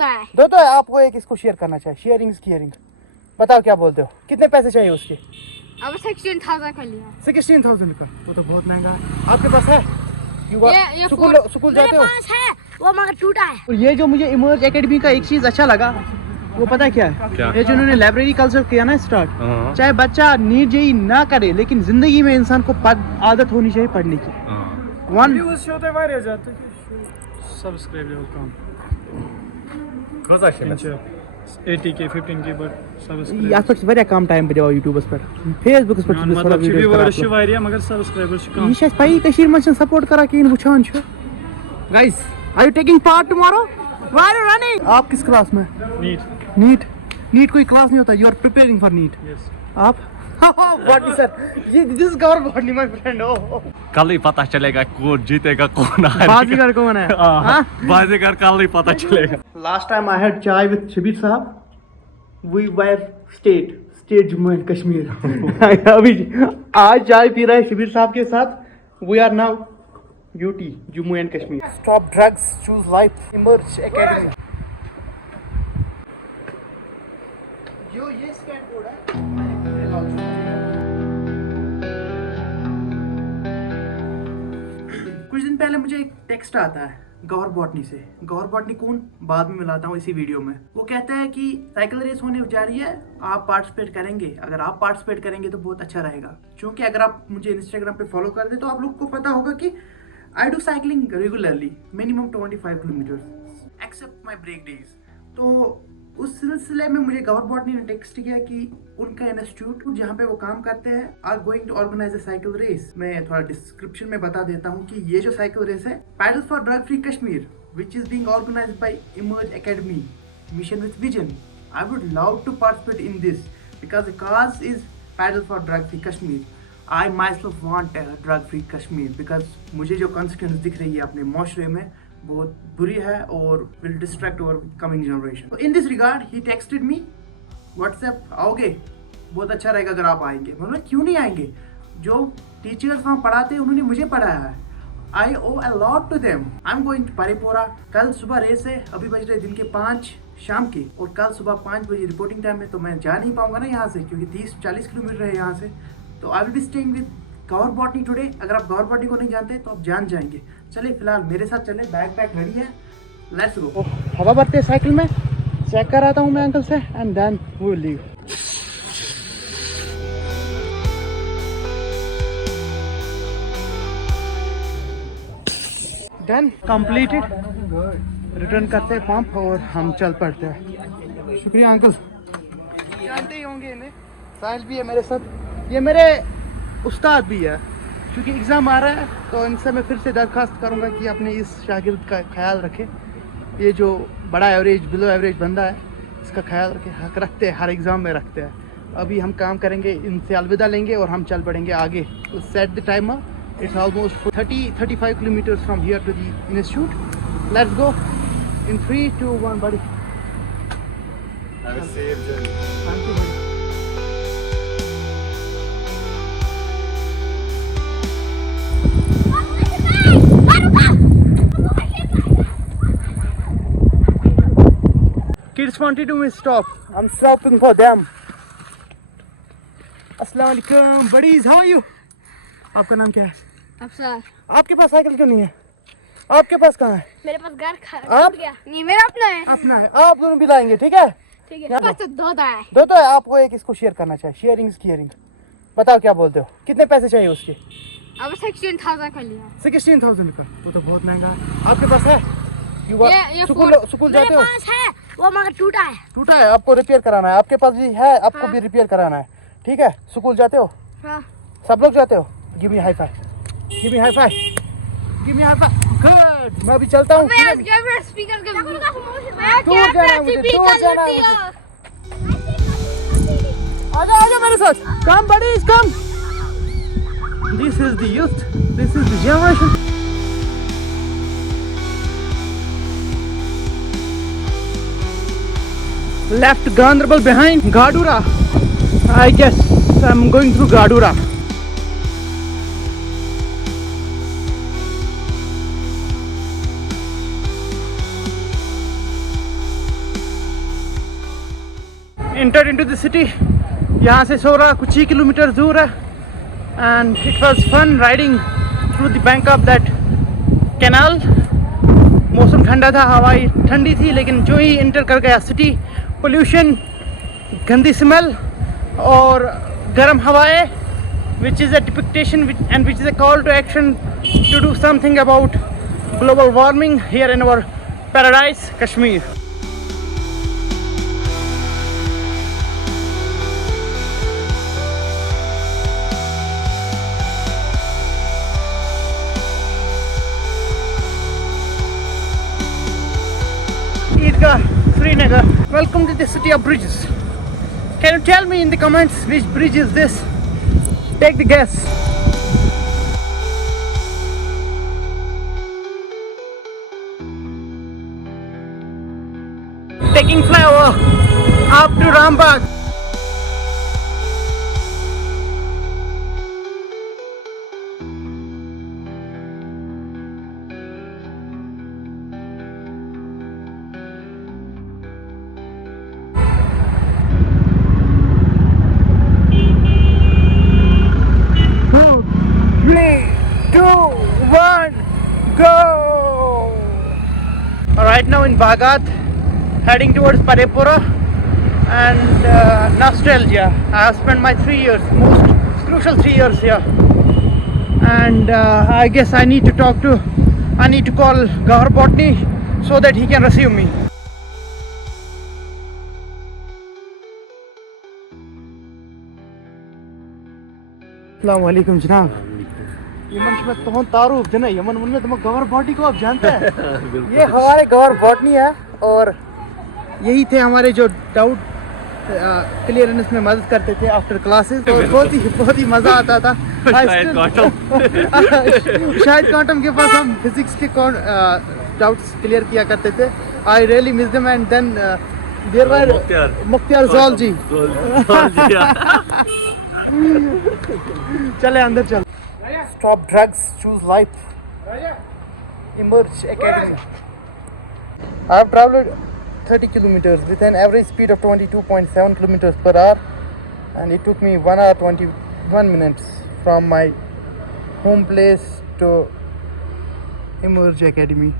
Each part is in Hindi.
दो तो है आपको एक इसको शेयर करना चाहिए, शेयरिंग इज केयरिंग। बताओ क्या बोलते हो, कितने पैसे चाहिए उसके? अब 16,000 का लिया। 16,000 का, वो तो बहुत महंगा है। आपके पास है? ये स्कूल जाते हो? मेरे पास है, वो मगर टूटा है। और ये जो मुझे इमर्ज एकेडमी का एक चीज अच्छा लगा, वो पता है क्या है? क्या? ये जो उन्होंने लाइब्रेरी कल्चर किया ना स्टार्ट, चाहे बच्चा नीट जेई ना करे, लेकिन जिंदगी में इंसान को आदत होनी चाहिए पढ़ने की। वन $80K 15K ये आप तक वारिया कम टाइम पे दिवा यूट्यूबस पे, फेसबुकस पे थोड़ा वीडियो मगर सब्सक्राइबर्स ये शायद पाई कशीर मन सपोर्ट करा कि इन बुछान छ। Guys are you taking part tomorrow? Why are you running? आप किस क्लास में? नीट कोई क्लास नहीं होता, you are preparing for NEET. आप बॉटनी सर, ये this Gowhar botany my friend. ओ कल ही पता चलेगा कौन जीतेगा कौन हारेगा। बाजीगर कौन है? हां बाजीगर कल ही पता चलेगा। Last time I had chai with Shabir sahab, we were state Jammu and Kashmir. अभी आज चाय पी रहे हैं शबीर साहब के साथ। We are now UT Jammu and Kashmir. Stop drugs, choose life, emerge academy. जो ये स्कैन कोड है, कुछ दिन पहले मुझे एक टेक्स्ट आता है गौर बॉटनी से। गौर बॉटनी कौन, बाद में मिलाता हूँ इसी वीडियो में। वो कहता है कि साइकिल रेस होने जा रही है, आप पार्टिसिपेट करेंगे? अगर आप पार्टिसिपेट करेंगे तो बहुत अच्छा रहेगा, क्योंकि अगर आप मुझे इंस्टाग्राम पे फॉलो कर दे तो आप लोग को पता होगा कि I do cycling regularly, minimum 25 kilometre except my break days. तो उस सिलसिले में मुझे गौर बॉटनी ने टेक्स्ट किया कि उनका इंस्टीट्यूट जहाँ पे वो काम करते हैं are going to organise a cycle race. मैं थोड़ा डिस्क्रिप्शन में बता देता हूँ कि ये जो साइकिल रेस है, pedals for drug free Kashmir, which is being organised by emerge academy, mission with vision. I would love to participate in this because the cause is pedal for drug free Kashmir. I myself want drug free Kashmir because मुझे जो कॉन्सिक्वेंस दिख रही है अपने माशरे में बहुत बुरी है और will distract our coming generation. In this regard he texted me WhatsApp, आओगे? बहुत अच्छा रहेगा अगर आप आएंगे। मैंने क्यों नहीं आएंगे? जो टीचर्स वहाँ पढ़ाते हैं उन्होंने मुझे पढ़ाया है। I owe a lot to them. I am going to Paripora. कल सुबह रेस है, अभी बज रहे दिन के 5 शाम के, और कल सुबह 5 बजे रिपोर्टिंग टाइम है, तो मैं जा नहीं पाऊंगा ना यहाँ से, क्योंकि 30-40 किलोमीटर है यहाँ से। तो I will be staying with Gaur botany today. अगर आप गौर बॉटनी को नहीं जानते तो आप जान जाएंगे। चलिए फिलहाल मेरे साथ चले, बैग पैक रेडी है, लेट्स गो। हवा भरते हैं साइकिल में, चेक कराता हूँ मैं अंकल से, and then we will leave. Then completed, return करते हैं पंप और हम चल पड़ते हैं। शुक्रिया अंकल, जानते ही होंगे इन्हें। साहिल भी है मेरे साथ, ये मेरे उस्ताद भी है। क्योंकि एग्ज़ाम आ रहा है तो इनसे मैं फिर से दरख्वास्त करूंगा कि अपने इस शागिर्द का ख्याल रखें। ये जो बड़ा एवरेज बिलो एवरेज बंदा है, इसका ख्याल रखें। हक रखते हैं, हर एग्ज़ाम में रखते हैं। अभी हम काम करेंगे, इनसे अलविदा लेंगे और हम चल पड़ेंगे आगे। तो set the timer, it's almost 30-35 kilometres from here to the institute. Let's go in 3, 2, 1 buddy। Have a safe journey. Thank you buddy। Kids wanted to stop. I'm stopping for them. अस्सलाम वालेकुम buddies, how are you? आपका नाम क्या है? अफसर। आपके पास साइकिल क्यों नहीं है? आपके पास कहाँ है? मेरे पास घर आप? टूट गया। नहीं, मेरा अपना है। अपना है, आप दोनों भी लाएंगे, ठीक है? ठीक है। मेरे पास तो दो है। दो तो है, आपको एक इसको शेयर करना चाहिए, शेयरिंग इज केयरिंग। बताओ क्या बोलते हो, कितने पैसे चाहिए उसके? अब 16,000 का लिया। 16,000 का, वो तो बहुत महंगा है। आपके पास है? ये स्कूल जाते हो? मेरे पास है, वो मगर टूटा है। टूटा है, आपको रिपेयर कराना है। आपके पास भी है, आपको भी रिपेयर कराना है, ठीक है? स्कूल जाते हो? हाँ। सब लोग जाते हो? Give me high five, give me high five, give me high five. Good, मैं अभी चलता हूँ। मैं स्पीकर के दूर जाना है मुझे, दूर जाना है। आजा मेरे साथ, कम buddies, come. This is the youth, this is the generation. Left Gandarbal behind, Gadura. I guess I'm going through Gadura. entered into the city. यहाँ से सोरा कुछ ही किलोमीटर दूर है and it was fun riding through the bank of that canal. मौसम ठंडा था, हवाई ठंडी थी, लेकिन जो ही इंटर कर गया सिटी, पोल्यूशन, गंदी स्मेल और गर्म हवाएं, which is a depiction and which is a call to action to do something about global warming here in our paradise, Kashmir. Eidgah, Srinagar. Welcome to the city of bridges. Can you tell me in the comments which bridge is this? Take the guess. Taking flyover up to Rambagh. Right now in Bhagat, heading towards Parepura and nostalgia. I have spent my 3 years, most crucial 3 years here, and I guess I need to call Gawhar Botany so that he can receive me. Assalamu alaikum जनाब. यमन में तुम तारुफ जना यमन में तुम गौहर बॉटनी को आप जानते हैं. ये हमारे गौहर बॉटनी है और यही थे हमारे जो डाउट क्लियरेंस में मदद करते थे आफ्टर क्लासेस. और बहुत ही मज़ा आता था. शायद क्वांटम के पास हम फिजिक्स के डाउट्स क्लियर किया करते थे. I really miss them and then there were Mukhtiyar zoology. चले अंदर चल. Stop drugs, choose life. Emerge Academy. I have traveled 30 kilometers with an average speed of 22.7 kilometers per hour, and it took me 1 hour 21 minutes from my home place to Emerge Academy.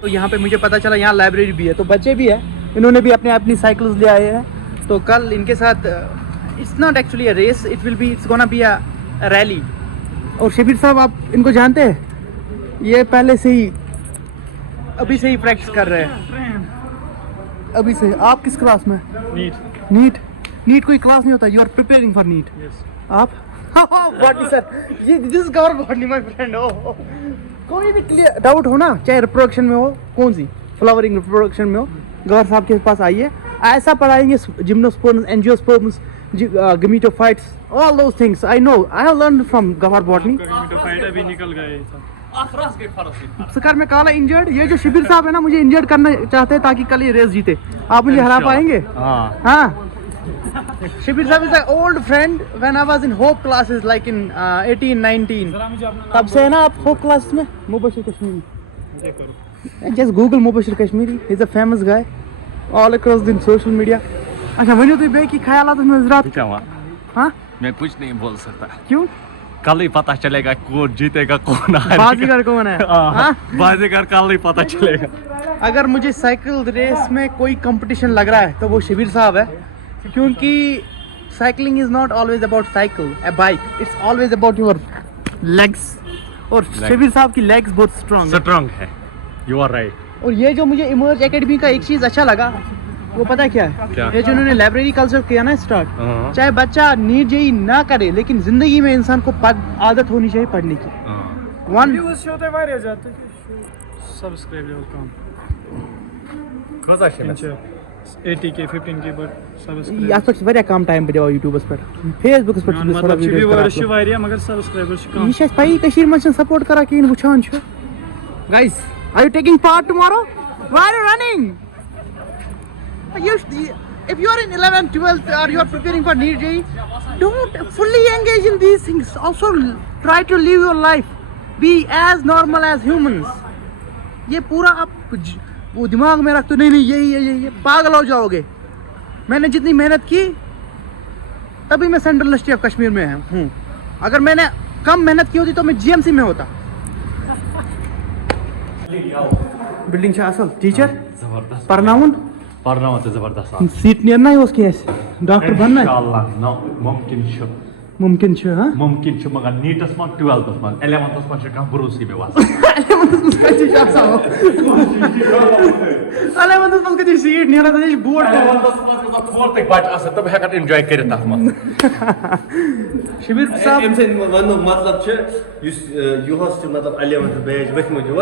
तो यहाँ पे मुझे पता चला यहाँ लाइब्रेरी भी है, तो बच्चे भी है, इन्होंने भी अपनी साइकिल्स ले आए हैं. तो कल इनके साथ it's not actually a race, it's gonna be a rally. और शबीर साहब आप इनको जानते हैं, ये पहले से ही अभी से ही प्रैक्टिस कर रहे हैं. अभी से. आप किस क्लास में? नीट कोई क्लास नहीं होता. You are preparing for NEET. आप बॉटनी सर, ये this is Gowhar botany my friend. कोई भी क्लियर डाउट हो ना, चाहे रिप्रोडक्शन में हो, कौन सी फ्लावरिंग रिप्रोडक्शन में हो, गौहर साहब के पास आइए. ऐसा पढ़ाएंगे gymnosperms, angiosperms, gametophytes, all those things. I know, I have learned from Gawhar Botany. Gametophyte अभी निकल गए. सकर में काला इंजर्ड. ये जो शिबिर साहब है ना, मुझे इंजर्ड करना चाहते हैं ताकि कल ये रेस जीते. आप मुझे हरा पाएंगे? हाँ. शिबिर साहब is an old friend when I was in Hope classes like in 18-19. तब से है ना आप Hope classes में. Mubashir Kashmiri. Just Google Mubashir Kashmiri. He's a famous guy all across the social media. अच्छा वही तो बे की ख्यालात में हजरात. हाँ मैं कुछ नहीं बोल सकता. क्यों? कल ही पता चलेगा कौन जीतेगा कौन हारेगा. बाजीगर कौन है? बाजीगर कल ही पता चलेगा. अगर मुझे साइकिल रेस में कोई कंपटीशन लग रहा है तो वो शिबिर साहब है, क्योंकि cycling is not always about cycle a bike, it's always about your legs. और शिबिर साहब की लेग्स बहुत स्ट्रॉन्ग है. You are right. और ये जो मुझे इमर्ज एकेडमी का एक चीज़ अच्छा लगा, वो पता है क्या है? ये जो उन्होंने लाइब्रेरी कल्चर किया ना स्टार्ट, चाहे बच्चा नीट जेई ना करे, लेकिन जिंदगी में इंसान को आदत होनी चाहिए पढ़ने की. सब्सक्राइब कम Kıza şimdi. 80k 15k पर सब्सक्राइब. यह तो वारिया कम टाइम पे जाओ यूट्यूबस पर, फेसबुकस पर मतलब छी व्यूअर्स छी वारिया मगर सब्सक्राइबर्स छी कम. ये शायद पाई कशीर में सपोर्ट करा कि इन वुछान छ. Guys, are you taking part tomorrow? Why are you running? If you are in 11th, 12th or you are preparing for NEET JEE, don't fully engage in these things. Also try to live your life. Be as normal as humans. ये पूरा आप वो दिमाग में रख तो नहीं यही है, पागल हो जाओगे। मैंने जितनी मेहनत की तभी मैं सेंट्रल यूनिवर्सिटी ऑफ कश्मीर में हूँ। अगर मैंने कम मेहनत की होती तो मैं जीएमसी में होता। बिल्डिंग छा असल टीचर जबरदस्त परनाउन परनावन तो जबरदस्त सीट नेरना उस केस डॉक्टर बनना इंशाल्लाह ना मुमकिन छ मुमकिन छ हाँ मुमकिन छ मगर नीटस मन 12th मन 11th मन का भरोसे में वास अले मतलब उसका जो सीट नेरा था बोर्ड 11th मन का फोर्थ तक बैच आसे तब हेकत एंजॉय करे तथ मन शिविर साहब से वनो मतलब छ युस युहस छ मतलब 11th बैच वथ में जो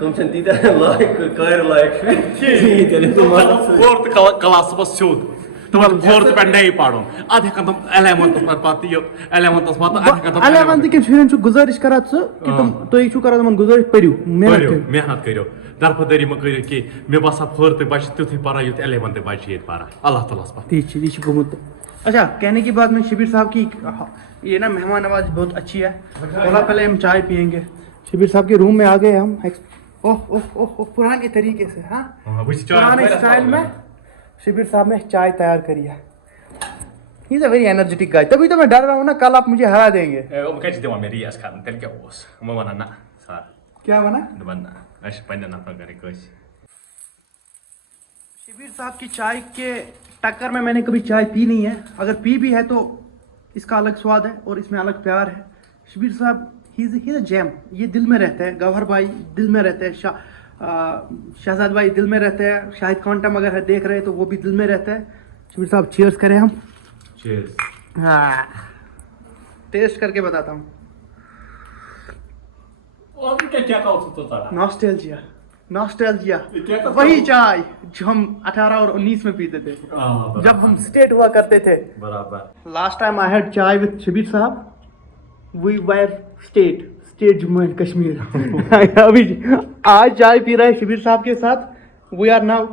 तुम से तीता लायक कर लायक छी तेरे तो मतलब फोर्थ क्लास बस छूत तुम फोर्थ पे नहीं पढ़ो आधे का तुम 11th पर पाती हो 11th पर आधे का तुम 11th के शुरू गुजारिश करा कि तुम तो एक करा तुम गुजारिश परियो मेहनत करो दरफदारी में करो कि मे बसा फोर्थ बच तुथी परा युत 11th बच ये परा अल्लाह ताला पर तीच गुमुत। अच्छा कहने की बात में शिबिर साहब की ये ना मेहमान नवाज बहुत अच्छी है। थोड़ा पहले हम चाय पियेंगे। शिबिर साहब के रूम में आ गए हम। ओह ओह ओह पुराने तरीके से हाँ पुराने स्टाइल में शिबिर साहब ने चाय तैयार करी है। He is a very energetic guy. तभी तो मैं डर रहा हूँ ना कल आप मुझे हरा देंगे। हम कैसे देवा मेरी यस खान तेल क्या ओस हम वना ना सर क्या बना बना ऐसे पन्ना ना पकड़े कुछ शिबिर साहब की चाय के टक्कर में मैंने कभी चाय पी नहीं है। अगर पी भी है तो इसका अलग स्वाद है और इसमें अलग प्यार है। शिबिर साहब ही इज अ जैम। ये दिल में रहते हैं। गौहर भाई दिल में रहते हैं। शहजाद भाई दिल में रहते हैं। शाहिद क्वांटम अगर है देख रहे हैं तो वो भी दिल में रहता है। शिबिर साहब चीयर्स करें हम। चीयर्स। हाँ टेस्ट करके बताता हूँ। और क्या तो तारा नॉस्टैल्जिया नॉस्टैल्जिया वही चाय जो हम 18 और 19 में पीते थे जब हम स्टेट हुआ करते थे। बराबर last time I had chai with Shabir sahab we were state Jammu and Kashmir. अभी आज चाय पी रहे हैं शिबिर साहब के साथ। We are now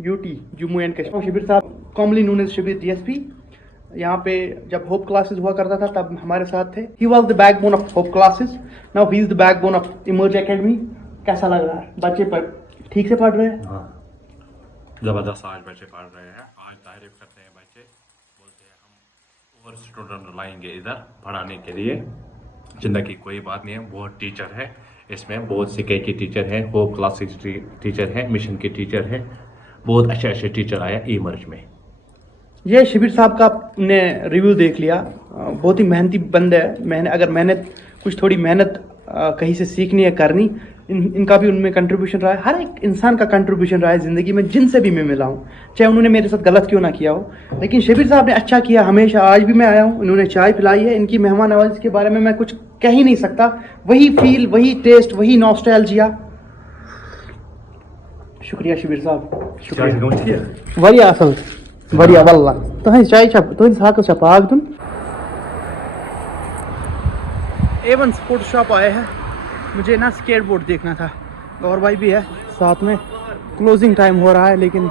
UT Jammu and Kashmir. Shabir sahab commonly known as Shabir DSP. यहाँ पे जब होप क्लासेस हुआ करता था तब हमारे साथ थे। He was the backbone of hope classes. Now he is the backbone of emerge academy. कैसा लग रहा है? बच्चे पर ठीक से पढ़ रहे हैं? जबरदस्त आज बच्चे पढ़ रहे हैं। आज तारीफ करते हैं बच्चे बोलते हैं हम और स्टूडेंट लाएंगे इधर पढ़ाने के लिए। चिंता की कोई बात नहीं है। बहुत टीचर है इसमें बहुत सिके की टीचर है होप क्लासेस टीचर है मिशन के टीचर है बहुत अच्छे अच्छे टीचर आया इमर्ज में। ये शिबिर साहब का ने रिव्यू देख लिया। बहुत ही मेहनती बंद है। अगर मेहनत कुछ थोड़ी मेहनत कहीं से सीखनी है करनी इनका भी उनमें कंट्रीब्यूशन रहा है। हर एक इंसान का कंट्रीब्यूशन रहा है ज़िंदगी में जिनसे भी मैं मिला हूँ चाहे उन्होंने मेरे साथ गलत क्यों ना किया हो। लेकिन शिबिर साहब ने अच्छा किया हमेशा। आज भी मैं आया हूँ इन्होंने चाय पिलाई है। इनकी मेहमान नवाजी के बारे में मैं कुछ कह ही नहीं सकता। वही फील वही टेस्ट वही नॉस्टैल्जिया। शुक्रिया शिबिर साहब शुक्रिया। बढ़िया असल बढ़िया वल्ला तुम चाय तुम साक पाग तुम एवन स्पोर्ट्स शॉप आए हैं। मुझे ना स्केट बोर्ड देखना था। और भाई भी है साथ में। क्लोजिंग टाइम हो रहा है लेकिन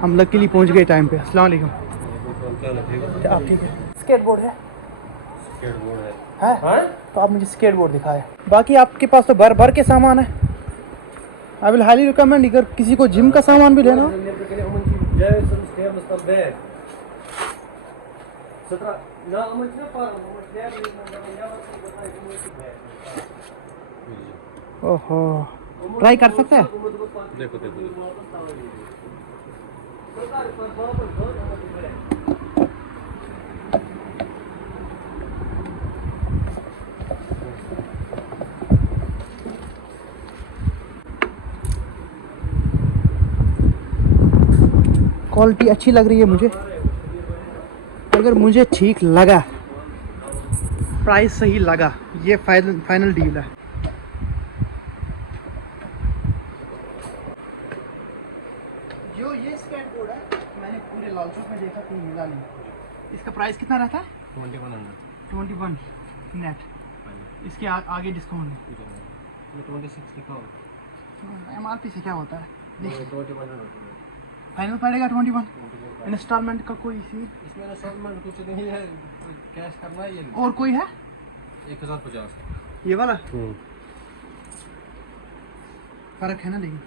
हम लकीली पहुंच गए टाइम पे। अस्सलाम वालेकुम। आप ठीक है? स्केट बोर्ड है तो आप मुझे स्केट बोर्ड दिखाए। बाकी आपके पास तो भर भर के सामान है। आई विल हाईली रिकमेंड अगर किसी को जिम का सामान भी लेना ओहो ट्राई कर सकते हैं। देखो क्वालिटी अच्छी लग रही है मुझे। अगर मुझे ठीक लगा प्राइस सही लगा ये फाइनल डील है। जो ये स्केट बोर्ड है मैंने पूरे लाल चौक में देखा कहीं मिला नहीं। इसका प्राइस कितना रहता है? 21 नेट। इसके आगे डिस्काउंट है 26 लिखा हो। MRP से क्या होता है? फाइनल पड़ेगा 21। इंस्टॉलमेंट का कोई सी इसमें इंस्टॉलमेंट कुछ नहीं है कैश करना है। ये और कोई है 1050 ये वाला फर्क है ना लेकिन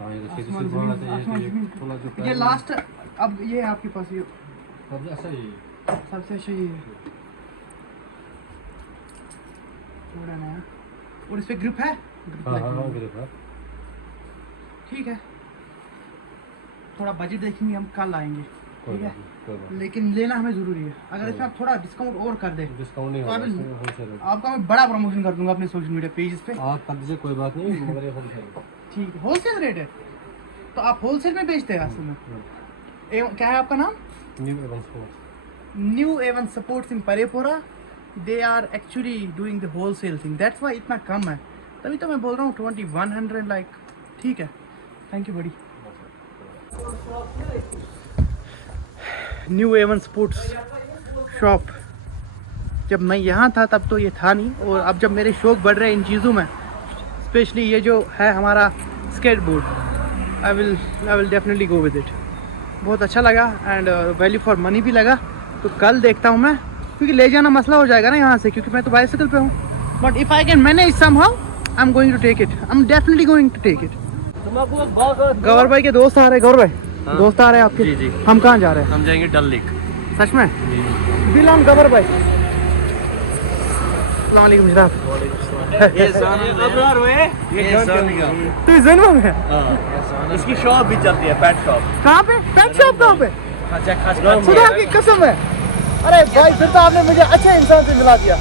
हाँ ये तो आसमान सीधी बात ज़मीन, है आसमान ये ज़मीन। थोड़ा जो ये लास्ट अब ये है आपके पास, ये सबसे अच्छा ये सबसे अच्छा ये है। थोड़ा नया, और इस पे ग्रिप है, grip हाँ लगी हाँ हुई है। ग्रिप है ठीक है, थोड़ा बजट देखेंगे हम, कल आएंगे। कोई ठीक है, बात नहीं, कोई बात नहीं। लेकिन लेना हमें जरूरी है। अगर इसमें आप थोड़ा डिस्काउंट और कर दे डिस्काउंट नहीं तो होगा अभी- इसमें होलसेल आपका मैं बड़ा प्रमोशन कर दूंगा अपने सोशल मीडिया पेजेस पे। आप कर दीजिए कोई बात नहीं मगर ये होलसेल ठीक है, होलसेल रेट है तो आप होलसेल में बेचते हैं असल में। क्या है आपका नाम? New Avon Sports New Avon Sports in Parepura. They are actually doing the wholesale thing, that's why इतना कम है। तभी तो मैं बोल रहा हूँ 2100 लाइक। ठीक है, थैंक यू बड़ी। न्यू एवन स्पोर्ट्स शॉप, जब मैं यहाँ था तब तो ये था नहीं, और अब जब मेरे शौक बढ़ रहे हैं इन चीज़ों में, स्पेशली ये जो है हमारा skateboard, I will definitely go with it. बहुत अच्छा लगा एंड वैल्यू फॉर मनी भी लगा। तो कल देखता हूँ मैं, क्योंकि ले जाना मसला हो जाएगा ना यहाँ से, क्योंकि मैं तो बाइसिकल पे हूँ। But if I can manage somehow I am going to take it, I am definitely going to take it. Gaur भाई के दोस्त आ रहे हैं, गौर भाई दोस्त आ रहे हैं आपके? जी, जी। हम कहाँ जा रहे हैं? हम जाएंगे डल लेक सच में? बिलोंग गौर भाई। अस्सलाम वालेकुम जनाब। तू जन्म में है? इसकी शॉप भी चलती है पेट शॉप कहाँ पे? पेट शॉप कहाँ पे? खुदा की कसम है। अरे भाई फिर तो आपने मुझे अच्छे इंसान से मिला दिया।